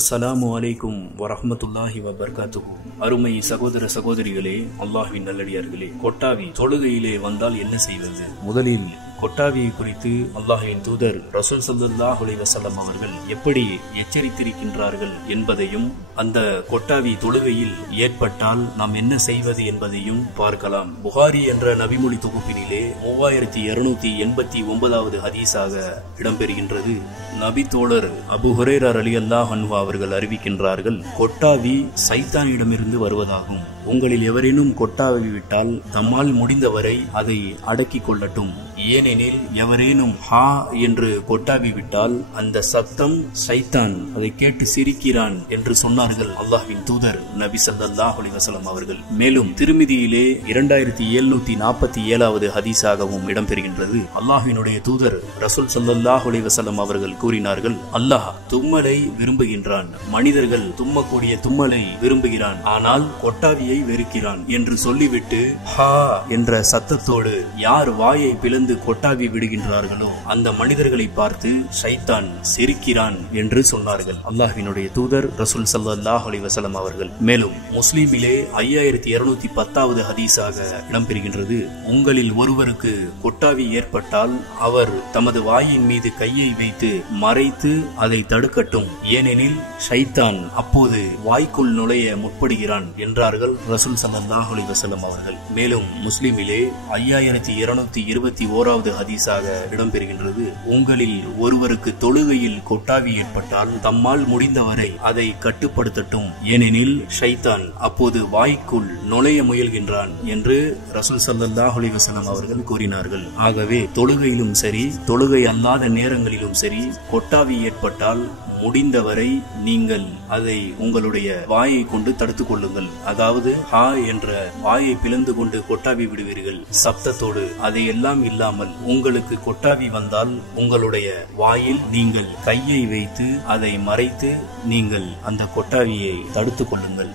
அஸ்ஸலாமு அலைக்கும் வரஹ்மத்துல்லாஹி வபரகாத்துஹு. அருமை சகோதர சகோதரிகளே, அல்லாஹ்வின் நல்லடியார்களே, கொட்டாவி தொழுகையிலே வந்தால் என்ன செய்வது? முதலில் கொட்டாவியை குறித்து அல்லாஹ்வின் தூதர் ரசூல் ஸல்லல்லாஹு அலைஹி வஸல்லம் அவர்கள் எப்படி எச்சரித்திருக்கின்றார்கள் என்பதையும், அந்த கொட்டாவி தொழுகையில் ஏற்பட்டால் நாம் என்ன செய்வது என்பதையும் பார்க்கலாம். புகாரி என்ற நபிமொழி தொகுப்பினிலே 3289வது ஹதீஸாக இடம்பெறுகின்றது. நபி தோழர் அபூ ஹுரைரா ரலியல்லாஹு அன்ஹு அவர்கள் அறிவிக்கின்றார்கள், கொட்டாவி சைத்தானிடமிருந்து வருவதாகும். உங்களில் எவரேனும் கொட்டாவி விட்டால் தம்மால் முடிந்தவரை அதை அடக்கிக் கொள்ளட்டும். ஏனெனில் எவரேனும் ஹா என்று கொட்டாவி விட்டால் அந்த சத்தம் சைத்தான் அதை கேட்டு சிரிக்கிறான் என்று சொன்னார்கள் அல்லாஹ்வின் தூதர் நபி ஸல்லல்லாஹு அலைஹி வஸல்லம் அவர்கள். மேலும் திருமிதியிலே 2747வது ஹதீஸாகவும் இடம்பெறுகின்றது. அல்லாஹ்வினுடைய தூதர் ரசூல் ஸல்லல்லாஹு அலைஹி வஸல்லம் அவர்கள் கூறினார்கள், அல்லாஹ் தும்மலை விரும்புகின்றான், மனிதர்கள் தும்மக்கூடிய தும்மலை விரும்புகிறான், ஆனால் கொட்டாவியை வெறுக்கிறான் என்று சொல்லிவிட்டு ஹா என்ற சத்தத்தோடு யார் வாயை பிளந்து கொட்டாவி விடுகின்றார்களோ அந்த மனிதர்களை பார்த்து ஷைத்தான் சிரிக்கிறான் என்று சொன்னார்கள் அல்லாஹ்வினுடைய தூதர் ரசூல் ஸல்லல்லாஹு அலைஹி வஸல்லம் அவர்கள். மேலும் முஸ்லிமிலே 5210வது ஹதீஸாக இடம்பெறுகின்றது, உங்களில் ஒருவருக்கு கொட்டாவி ஏற்பட்டால் அவர் தமது வாயின் மீது கையை வைத்து மறைத்து அதை தடுக்கட்டும், ஏனெனில் ஷைத்தான் அப்போது வாய்க்குள் நுழைய முற்படுகிறான் என்றார்கள் ரசூல் ஸல்லல்லாஹு அலைஹி வஸல்லம் அவர்கள். மேலும் முஸ்லிமிலே 5221வது ஹதீஸாக இடம்பெறுகின்றது, உங்களில் ஒருவருக்கு தொழுகையில் கொட்டாவி ஏற்பட்டால் தம்மால் முடிந்தவரை அதை கட்டுப்படுத்தட்டும், ஏனெனில் ஷைத்தான் அப்போது வாய்க்குள் நுழைய முயல்கின்றான் என்று ரசூல் ஸல்லல்லாஹு அலைஹி வஸல்லம் அவர்கள் கூறினார்கள். ஆகவே தொழுகையிலும் சரி, தொழுகை அல்லாத நேரங்களிலும் சரி, கொட்டாவி ஏற்பட்டால் முடிந்தவரை நீங்கள் அதை உங்களுடைய வாயை கொண்டு தடுத்துக் கொள்ளுங்கள். அதாவது ஹா என்ற வாயை பிளந்து கொண்டு கொட்டாவி விடுவீர்கள் சப்தத்தோடு. அதையெல்லாம் இல்லாமல் உங்களுக்கு கொட்டாவி வந்தால் உங்களுடைய வாயில் நீங்கள் கையை வைத்து அதை மறைத்து நீங்கள் அந்த கொட்டாவியை தடுத்துக் கொள்ளுங்கள்.